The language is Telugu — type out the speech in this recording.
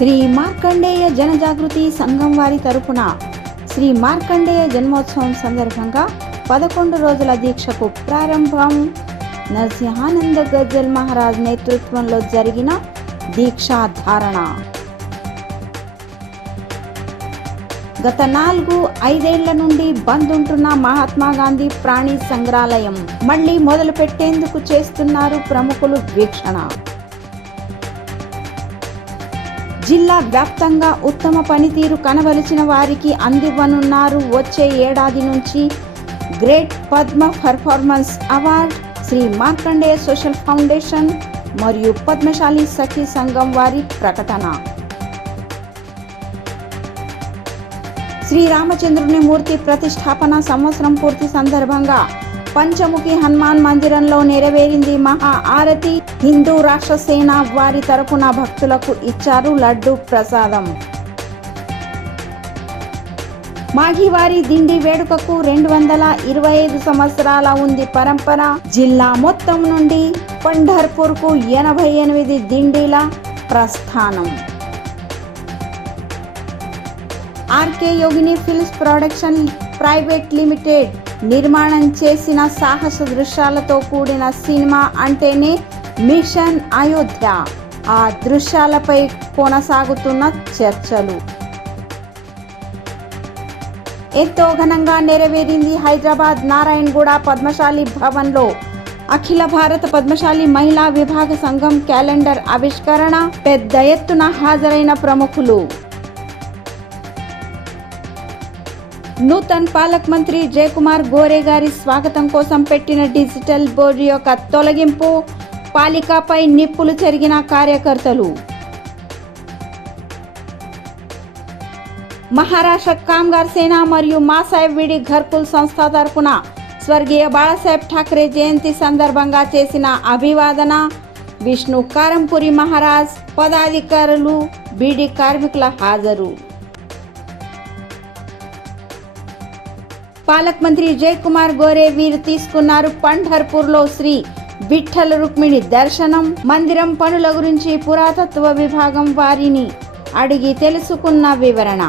శ్రీ మార్కండేయ జనజాగృతి సంఘం వారి తరపున శ్రీ మార్కండేయ జన్మోత్సవం సందర్భంగా 11 రోజుల దీక్షకు ప్రారంభం. నరసింహానంద గజ్జల్ మహారాజ్ నేతృత్వంలో జరిగిన దీక్షా ధారణ గత 4-5 నుండి బంద్ ఉంటున్న మహాత్మా గాంధీ ప్రాణి సంగ్రహాలయం మళ్లీ మొదలు పెట్టేందుకు చేస్తున్నారు ప్రముఖులు వీక్షణ. జిల్లా వ్యాప్తంగా ఉత్తమ పనితీరు కనబలిచిన వారికి అందివ్వనున్నారు వచ్చే ఏడాది నుంచి great Padma performance award. Shri Markandeya social foundation మరియు పద్మశాలి సఖీ సంఘం వారి ప్రకటన. శ్రీరామచంద్రుని మూర్తి ప్రతిష్టాపన సంవత్సరం పూర్తి సందర్భంగా పంచముఖి హనుమాన్ మందిరంలో నెరవేరింది మహా ఆరతి. హిందూ రాష్ట్ర సేన వారి తరపున భక్తులకు ఇచ్చారు లడ్డు ప్రసాదం. మాఘివారి దిండి వేడుకకు 225 సంవత్సరాల ఉంది పరంపర. జిల్లా మొత్తం నుండి పంఢర్పూర్ కు 88 దిండీల ప్రస్థానం. ఆర్కే యోగిని ఫిల్మ్స్ ప్రొడక్షన్ ప్రైవేట్ లిమిటెడ్ నిర్మాణం చేసిన సాహస దృశ్యాలతో కూడిన సినిమా అంటేనే మిషన్ అయోధ్య. ఆ దృశ్యాలపై కొనసాగుతున్న చర్చలు. ఎంతో ఘనంగా నెరవేరింది హైదరాబాద్ నారాయణగూడ పద్మశాలి భవన్లో అఖిల భారత పద్మశాలి మహిళా విభాగ సంఘం క్యాలెండర్ ఆవిష్కరణ. పెద్ద ఎత్తున హాజరైన ప్రముఖులు. నూతన్ పాలక్ మంత్రి జయకుమార్ గోరే గారి స్వాగతం కోసం పెట్టిన డిజిటల్ బోర్డు యొక్క తొలగింపు. పాలికపై నిప్పులు చెరిగిన కార్యకర్తలు. మహారాష్ట్ర కామ్గార్ సేన మరియు మాసాహెబ్ విడి ఘర్కుల్ సంస్థ తరపున స్వర్గీయ బాళాసాహెబ్ ఠాక్రే జయంతి సందర్భంగా చేసిన అభివాదన. విష్ణు కారంపురి మహారాజ్, పదాధికారులు, బీడీ కార్మికుల హాజరు. పాలక్ మంత్రి జయకుమార్ గోరే వీరు తీసుకున్నారు పంఢర్పూర్లో శ్రీ విఠల్ రుక్మిణి దర్శనం. మందిరం పనుల గురించి పురాతత్వ విభాగం వారిని అడిగి తెలుసుకున్న వివరణ.